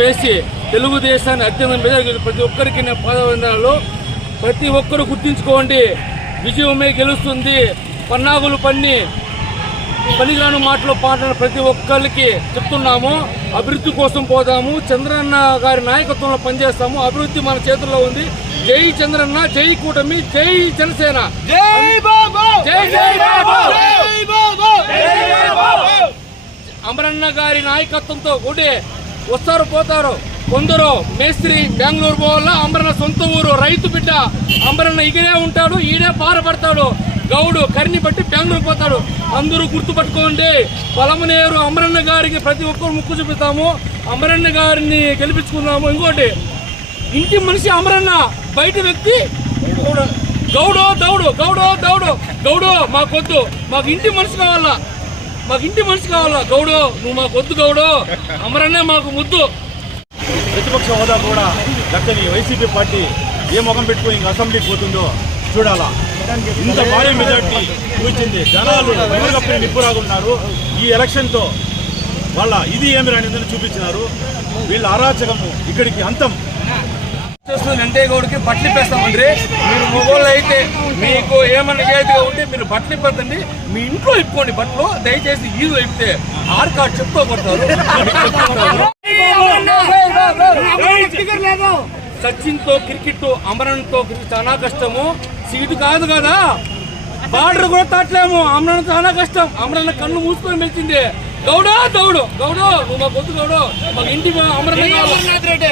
వేసి తెలుగుదేశాన్ని అత్యంత ప్రతి ఒక్కరికి పాదవందనాలు. ప్రతి ఒక్కరు గుర్తించుకోండి, విజయమే గెలుస్తుంది. పన్నాగులు పనికిరాని మాటలు పాటలు ప్రతి ఒక్కరికి చెప్తున్నాము. అభివృద్ధి కోసం పోదాము, చంద్రన్న గారి నాయకత్వంలో పనిచేస్తాము. అభివృద్ధి మన చేతుల్లో ఉంది. జై చంద్రన్న, జై కూటమి, జై జనసేన, అమరన్న గారి నాయకత్వంతో ఒకటి వస్తారు పోతారు. కొందరు మేస్త్రి బెంగళూరు పోవాల, అమరన్న సొంత ఊరు, రైతు బిడ్డ. అమరన్న ఇగిరే ఉంటాడు, ఈడే బారపడతాడు. గౌడు కరిని బట్టి బెంగళూరు పోతాడు. అందరూ గుర్తుపట్టుకోండి. పలమనేరు అమరన్న గారికి ప్రతి ఒక్కరు ముక్కు చూపిస్తాము. అమరన్న గారిని గెలిపించుకుందాము. ఇంకోటి, ఇంటి మనిషి అమరన్న, బయట వ్యక్తి గౌడో దౌడు, గౌడో దౌడు. గౌడో మాకొద్దు, మాకు ఇంటి మనిషి కావాలా, మాకు ఇంటి మనిషి కావాలా. గౌడో నువ్వు మాకు వద్దు, గౌడో అమరన్నే మాకు ముద్దు. ప్రతిపక్ష హోదా కూడా దక్కని వైసీపీ పార్టీ ఏ ముఖం పెట్టుకుని ఇంకా అసెంబ్లీకి పోతుందో చూడాలా. ఇంత భారీ మెజార్టీ కూర్చుంది. జనాలు వెనుకప్పని నిప్పురాగున్నారు. ఈ ఎలక్షన్తో వాళ్ళ ఇది ఏమి రానిదని చూపించినారు. వీళ్ళ అరాచకము ఇక్కడికి అంతం. వెంకయ్యగౌడికి బట్టలు ఇప్పేస్తామండి. మీరు మొగోళ్ళు అయితే మీకు ఏమన్నా నిజాయితీగా ఉంటే మీరు బట్టలు ఇప్పండి. మీ ఇంట్లో ఇప్పుకోండి బట్టలు. దయచేసి ఈజీలో ఇప్పితే ఆర్ కార్డు చెప్పుకోబడతారు. సచిన్ తో క్రికెట్, అమరన్తో క్రికెట్ చాలా కష్టము. సీటు కాదు కదా, బార్డర్ కూడా తట్టలేము. అమరన్ చాలా కష్టం. అమరన్న కన్ను మూసుకొని మెచ్చింది. గౌడో దౌడు, గౌడో నువ్వు మాకు వద్దు, గౌడో మాకు ఇంటి అమరన్న.